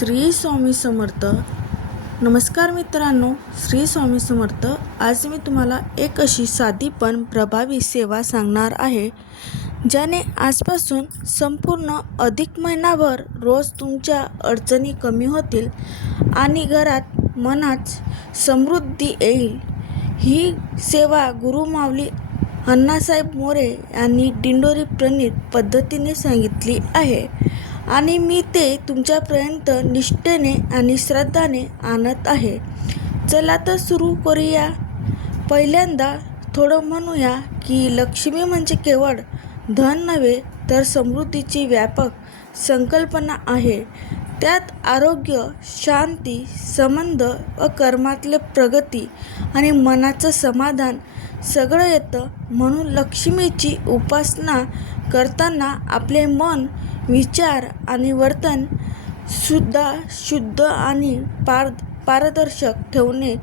श्री स्वामी समर्थ. नमस्कार मित्रांनो, श्री स्वामी समर्थ. आज मी तुम्हाला एक अशी साधी पण प्रभावी सेवा सांगणार आहे, ज्याने आजपासून संपूर्ण अधिक महिनाभर रोज तुमच्या अडचणी कमी होतील आणि घरात मनात समृद्धी येईल. ही सेवा गुरु माऊली अण्णासाहेब मोरे यांनी दिंडोरी प्रणीत पद्धतीने सांगितली आहे आणि मी ते तुमच्यापर्यंत निष्ठेने आणि श्रद्धाने आणत आहे. चला तर सुरू करूया. पहिल्यांदा थोडं म्हणूया की लक्ष्मी म्हणजे केवळ धन नव्हे, तर समृद्धीची व्यापक संकल्पना आहे. त्यात आरोग्य, शांती, संबंध व कर्मातले प्रगती आणि मनाचं समाधान सगळं येतं. म्हणून लक्ष्मीची उपासना करताना आपले मन, विचार आणि वर्तन सुद्धा शुद्ध आणि पारदर्शक ठेवणे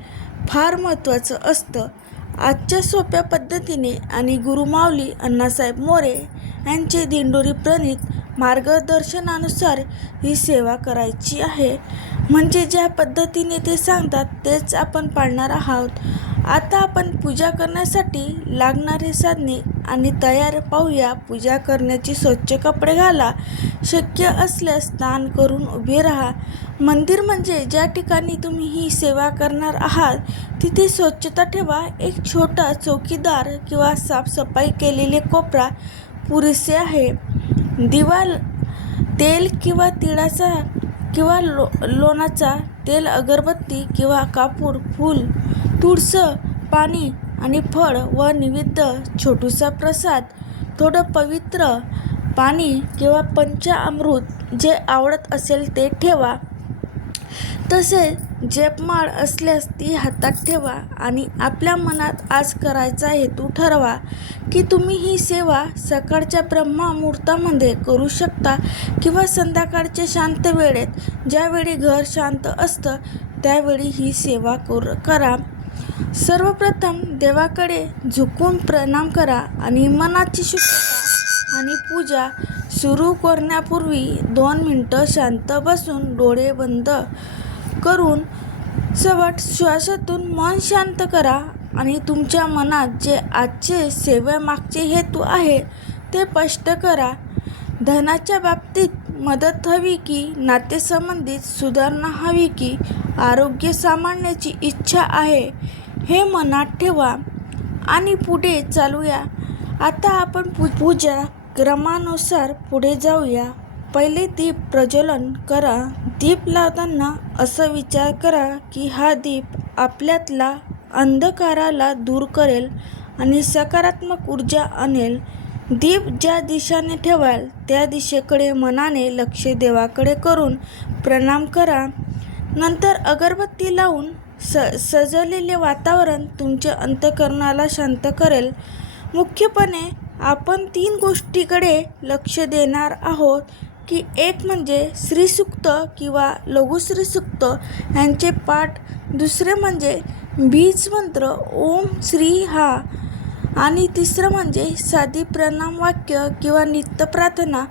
फार महत्त्वाचं असतं. आजच्या सोप्या पद्धतीने आणि गुरु माऊली अण्णासाहेब मोरे यांचे दिंडोरी प्रणीत मार्गदर्शनानुसार ही सेवा करायची आहे. म्हणजे ज्या पद्धतीने ते सांगतात तेच आपण पाळणार आहोत. आता आपण पूजा करण्यासाठी लागणारे साधने आणि तयार पाहूया. पूजा करण्याची स्वच्छ कपडे घाला. शक्य असल्यास स्नान करून उभे राहा. मंदिर म्हणजे ज्या ठिकाणी तुम्ही ही सेवा करणार आहात तिथे स्वच्छता ठेवा. एक छोटा चौकीदार किंवा साफसफाई केलेले कोपरा पुरेसे आहे. दिवा, तेल किंवा तिळाचा किंवा लोणाचा तेल, अगरबत्ती किंवा कापूर, फूल, तुळस, पाणी आणि फळ व नैवेद्य, छोटूसा प्रसाद, थोडं पवित्र पाणी किंवा पंचामृत जे आवडत असेल ते ठेवा. तसेच जपमाळ असल्यास ती हातात ठेवा आणि आपल्या मनात आज करायचा हेतू ठरवा की तुम्ही ही सेवा सकाळच्या ब्रह्ममुहूर्तामध्ये करू शकता किंवा संध्याकाळच्या शांत वेळेत, ज्यावेळी घर शांत असतं त्यावेळी ही सेवा करा. सर्वप्रथम देवाकडे झुकून प्रणाम करा आणि मनाची शुद्धता आणि पूजा सुरू करण्यापूर्वी 2 मिनिटं शांत बसून डोळे बंद करून सवट श्वासातून मन शांत करा आणि तुमच्या मनात जे आजचे सेवेमागचे हेतू आहे ते स्पष्ट करा. धनाच्या बाबतीत मदत हवी की नातेसंबंधित सुधारणा हवी की आरोग्य सांभाळण्याची इच्छा आहे हे मनात ठेवा आणि पुढे चालूया. आता आपण पूजा क्रमानुसार पुढे जाऊया. पहिले दीप प्रज्वलन करा. दीप लावताना असं विचार करा की हा दीप आपल्यातला अंधकाराला दूर करेल आणि सकारात्मक ऊर्जा आणेल. दीप ज्या दिशेने ठेवाल त्या दिशेकडे मनाने लक्ष देवाकडे करून प्रणाम करा. नंतर अगरबत्ती लावून सजलेले वातावरण तुमच्या अंतःकरणाला शांत करेल. मुख्यपणे आपण 3 गोष्टींकडे लक्ष देणार आहोत की एक म्हणजे श्रीसूक्त किंवा लघु श्रीसूक्त यांचे पाठ, दुसरे म्हणजे बीज मंत्र ओम श्री हा आणि तिसरं म्हणजे साधी प्रणाम वाक्य किंवा नित्य प्रार्थना.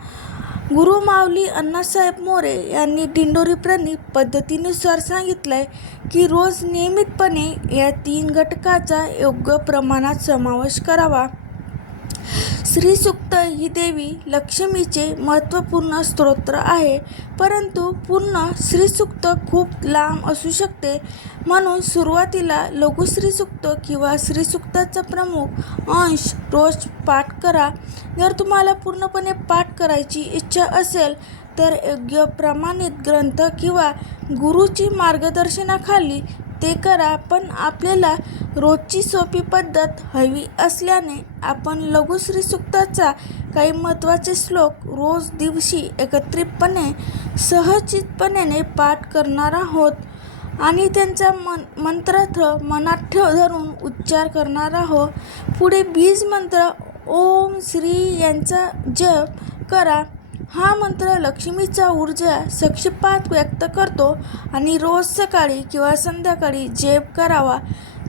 गुरु माऊली अण्णासाहेब मोरे यांनी दिंडोरी प्रणीत पद्धतीनुसार सांगितलंय की रोज नियमितपणे या 3 घटकाचा योग्य प्रमाणात समावेश करावा. श्रीसूक्त ही देवी लक्ष्मीचे महत्त्वपूर्ण स्तोत्र आहे, परंतु पूर्ण श्रीसूक्त खूप लांब असू शकते. म्हणून सुरुवातीला लघु श्रीसूक्त किंवा श्रीसूक्ताचा प्रमुख अंश रोज पाठ करा. जर तुम्हाला पूर्णपणे पाठ करायची इच्छा असेल तर योग्य प्रमाणित ग्रंथ किंवा गुरुची मार्गदर्शनाखाली ते करा. पण आपल्याला रोजची सोपी पद्धत हवी असल्याने आपण लघु श्रीसूक्ताचा काही महत्त्वाचे श्लोक रोज दिवशी एकत्रितपणे सहजचितपणे पाठ करणार आहोत आणि त्यांचा मंत्रार्थ मनात धरून उच्चार करणार आहोत. पुढे बीज मंत्र ओम श्री यांचा जप करा. हा मंत्र लक्ष्मीचा ऊर्जा साक्षात व्यक्त करतो आणि रोज सकाळी किंवा संध्याकाळी जप करावा.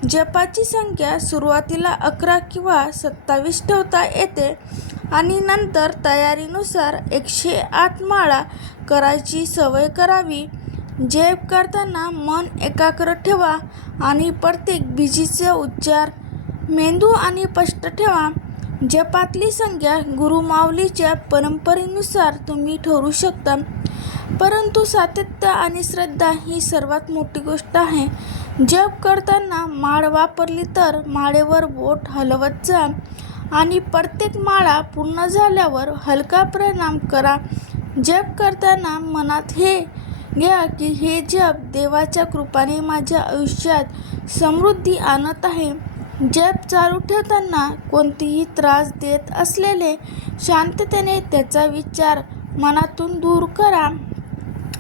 जपाची संख्या सुरुवातीला 11 किंवा 27 ठेवता येते आणि नंतर तयारीनुसार 108 माळा करायची सवय करावी. जप करताना मन एकाग्र ठेवा आणि प्रत्येक बीजीचे उच्चार मेंदू आणि स्पष्ट ठेवा. जपातली संख्या गुरुमाऊलीच्या परंपरेनुसार तुम्ही ठरवू शकता, परंतु सातत्य आणि श्रद्धा ही सर्वात मोठी गोष्ट आहे. जप करताना माळ वापरली तर माळेवर बोट हलवत जा आणि प्रत्येक माळा पूर्ण झाल्यावर हलका प्रणाम करा. जप करताना मनात हे घ्या की हे जप देवाच्या कृपेने माझ्या आयुष्यात समृद्धी आणत आहे. जप चालू ठेवताना कोणतीही त्रास देत असलेले शांततेने त्याचा विचार मनातून दूर करा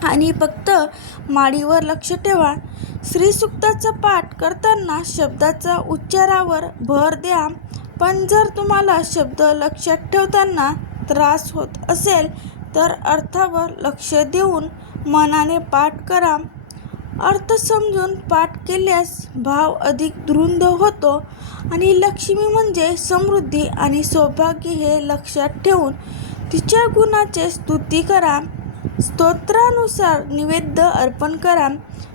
आणि फक्त माळीवर लक्ष ठेवा. श्रीसूक्ताचा पाठ करताना शब्दाचा उच्चारावर भर द्या, पण जर तुम्हाला शब्द लक्षात ठेवताना त्रास होत असेल तर अर्थावर लक्ष देऊन मनाने पाठ करा. अर्थ समजून पाठ केल्यास भाव अधिक दृढ होतो आणि लक्ष्मी म्हणजे समृद्धी आणि सौभाग्य हे लक्षात ठेवून तिच्या गुणाचे स्तुती करा. स्तोत्रानुसार नैवेद्य अर्पण करा.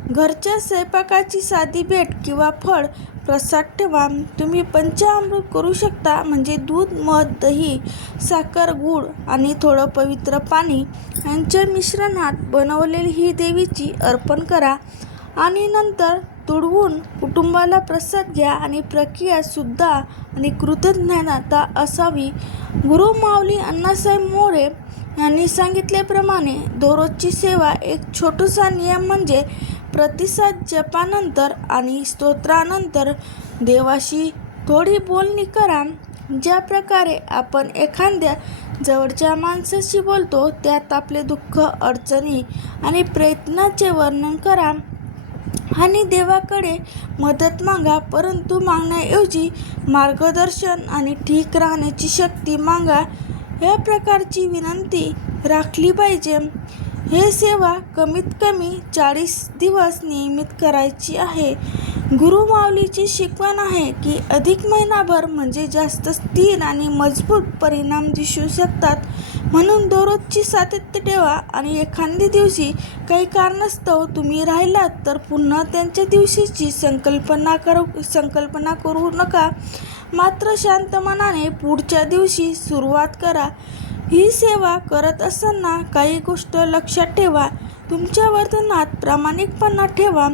घरच्या स्वयंपाकाची साधी भेट किंवा फळ प्रसाद ठेवा. तुम्ही पंचामृत करू शकता, म्हणजे दूध, मध, दही, साखर, गूळ आणि थोडं पवित्र पाणी यांच्या मिश्रणात बनवलेली ही देवीची अर्पण करा आणि नंतर तुडवून कुटुंबाला प्रसाद घ्या आणि प्रक्रिया शुद्ध आणि कृतज्ञता असावी. गुरु माऊली अण्णासाहेब मोरे यांनी सांगितल्याप्रमाणे दररोजची सेवा एक छोटासा नियम म्हणजे प्रतिसाद जपानंतर आणि स्तोत्रानंतर देवाशी थोडी बोलणी करा. ज्या प्रकारे आपण एखाद्या जवळच्या माणसाशी बोलतो त्यात आपले दुःख, अडचणी आणि प्रयत्नाचे वर्णन करा आणि देवाकडे मदत मागा, परंतु मागण्याऐवजी मार्गदर्शन आणि ठीक राहण्याची शक्ती मागा. या प्रकारची विनंती राखली पाहिजे. हे सेवा कमीत कमी 40 दिवस नियमित करायची आहे. गुरु माऊलीची शिकवण आहे की अधिक महिनाभर म्हणजे जास्त स्थिर आणि मजबूत परिणाम दिसू शकतात. म्हणून दररोजची सातत्य ठेवा आणि एखाद्या दिवशी काही कारणास्तव तुम्ही राहिलात तर पुन्हा त्यांच्या दिवशीची संकल्पना करू नका, मात्र शांत मनाने पुढच्या दिवशी सुरुवात करा. ही सेवा करत असताना काही गोष्ट लक्षात ठेवा. तुमच्या वर्तनात प्रामाणिकपणा ठेवा.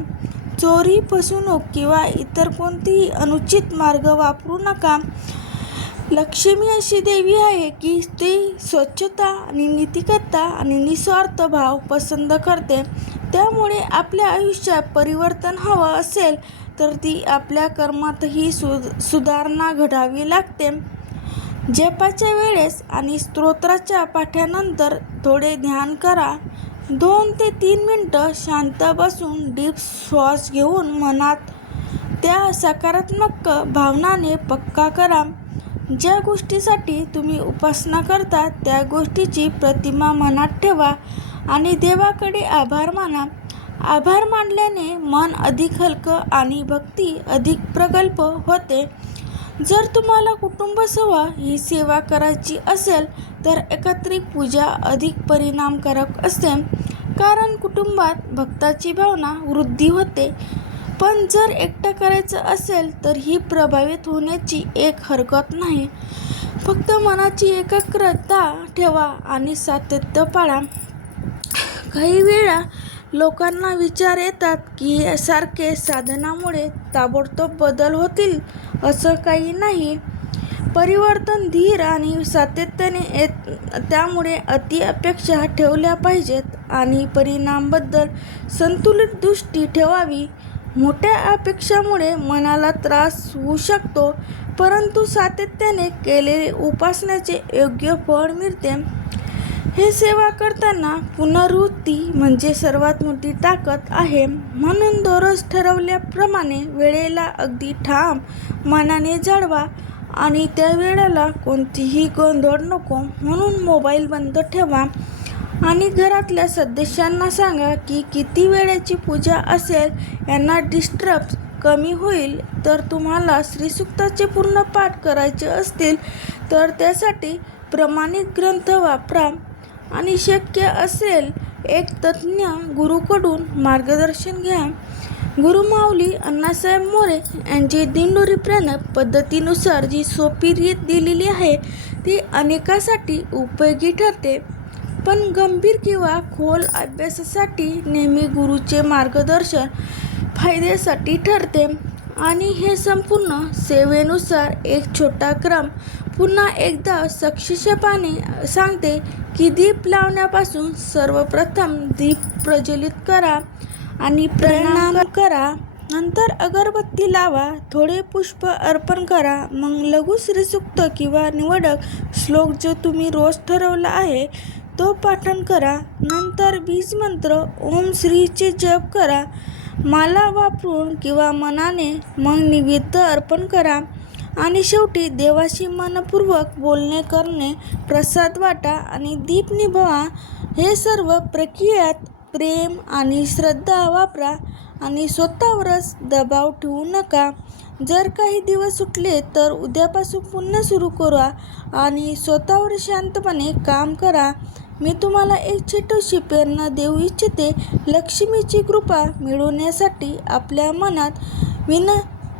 चोरी, फसवणूक किंवा इतर कोणतेही अनुचित मार्ग वापरू नका. लक्ष्मी अशी देवी आहे की ती स्वच्छता आणि नीतिकता आणि निस्वार्थ भाव पसंत करते. त्यामुळे आपल्या आयुष्यात परिवर्तन हवं असेल तर ती आपल्या कर्मातही सुधारणा घडावी लागते. जपाच्या वेळेस आणि स्तोत्राच्या पाठानंतर थोडे ध्यान करा. 2 ते 3 मिनिटं शांत बसून डीप श्वास घेऊन मनात त्या सकारात्मक भावनाने पक्का करा. ज्या गोष्टीसाठी तुम्ही उपासना करता त्या गोष्टीची प्रतिमा मनात ठेवा आणि देवाकडे आभार माना. आभार मानल्याने मन अधिक हलकं आणि भक्ती अधिक प्रगल्भ होते. जर तुम्हाला कुटुंबासह ही सेवा करायची असेल तर एकत्रित पूजा अधिक परिणामकारक असते, कारण कुटुंबात भक्ताची भावना वृद्धी होते. पण जर एकटं करायचं असेल तर ही प्रभावित होण्याची एक हरकत नाही. फक्त मनाची एकाग्रता ठेवा आणि सातत्य पाळा. काही वेळा लोकांना विचार येतात की सारखे साधनामुळे ताबडतोब बदल होतील, असं काही नाही. परिवर्तन धीर आणि सातत्याने त्यामुळे अति अपेक्षा ठेवल्या पाहिजेत आणि परिणामाबद्दल संतुलित दृष्टी ठेवावी. मोठ्या अपेक्षामुळे मनाला त्रास होऊ शकतो, परंतु सातत्याने केलेले उपासनेचे योग्य फळ मिळते. हे सेवा करताना पुनरावृत्ती म्हणजे सर्वात मोठी ताकद आहे. म्हणून दररोज ठरवल्याप्रमाणे वेळेला अगदी ठाम मनाने जाळवा आणि त्या वेळेला कोणतीही गोंधळ नको. म्हणून मोबाईल बंद ठेवा आणि घरातल्या सदस्यांना सांगा की किती वेळेची पूजा असेल. यांना डिस्टर्ब कमी होईल. तर तुम्हाला श्रीसूक्ताचे पूर्ण पाठ करायचे असतील तर त्यासाठी प्रमाणित ग्रंथ वापरा आणि शक्य असेल एक तज्ज्ञ गुरूकडून मार्गदर्शन घ्या. गुरुमाऊली अण्णासाहेब मोरे यांची दिंडोरी प्रणव पद्धतीनुसार जी सोपी रीत दिलेली आहे ती अनेकांसाठी उपयोगी ठरते. पण गंभीर किंवा खोल अभ्यासासाठी नेहमी गुरुचे मार्गदर्शन फायद्यासाठी ठरते. आणि हे संपूर्ण सेवेनुसार एक छोटा क्रम पुन्हा एकदा संक्षिप्तपणे सांगते की दीप लावण्यापासून सर्वप्रथम दीप प्रज्वलित करा आणि प्रणाम करा. नंतर अगरबत्ती लावा, थोडे पुष्प अर्पण करा. मग लघु श्रीसूक्त किंवा निवडक श्लोक जो तुम्ही रोज ठरवला आहे तो पाठन करा. नंतर बीजमंत्र ओम श्रीचे जप करा. माला वापरून किंवा मनाने मग नैवेद्य अर्पण करा. आणि शेवटी देवाशी मनपूर्वक बोलणे करणे, प्रसाद वाटा आणि दीप निभवा. हे सर्व प्रक्रियेत प्रेम आणि श्रद्धा वापरा आणि स्वतःवरच दबाव ठेवू नका. जर काही दिवस सुटले तर उद्यापासून पुन्हा सुरू करा आणि स्वतःवर शांतपणे काम करा. मी तुम्हाला एक छोटीशी प्रेरणा देऊ इच्छिते. लक्ष्मीची कृपा मिळवण्यासाठी आपल्या मनात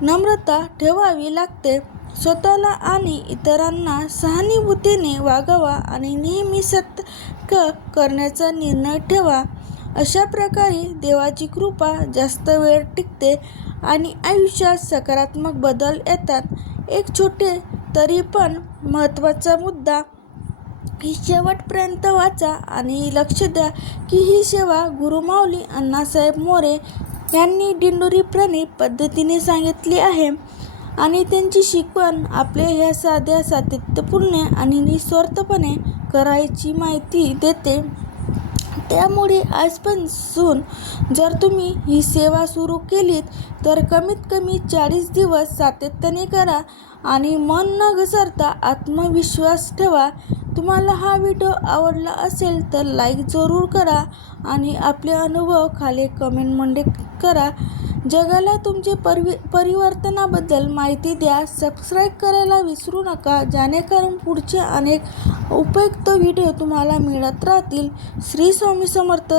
नम्रता ठेवावी लागते. स्वतःला आणि इतरांना सहानुभूतीने वागावा आणि नेहमी सत्य करण्याचा निर्णय ठेवा. अशा प्रकारे देवाची कृपा जास्त वेळ टिकते आणि आयुष्यात सकारात्मक बदल येतात. एक छोटे तरी पण महत्त्वाचा मुद्दा ही शेवटपर्यंत वाचा आणि लक्ष द्या की ही सेवा गुरुमाऊली अण्णासाहेब मोरे यांनी दिंडोरी प्रणव पद्धतीने सांगितली आहे आणि त्यांची शिकवण आपल्या ह्या साध्या, सातत्यपूर्ण आणि निस्वार्थपणे करायची माहिती देते. त्यामुळे आजपासून जर तुम्ही ही सेवा सुरू केलीत तर कमीत कमी 40 दिवस सातत्याने करा आणि मन न घसरता आत्मविश्वास ठेवा. तुम्हाला हा व्हिडिओ आवडला असेल तर लाईक जरूर करा आणि आपले अनुभव खाली कमेंटमध्ये करा. जगाला तुमचे परिवर्तनाबद्दल माहिती द्या. सबस्क्राईब करायला विसरू नका जेणेकरून पुढचे अनेक उपयुक्त व्हिडिओ तुम्हाला मिळत राहतील. श्री स्वामी समर्थ.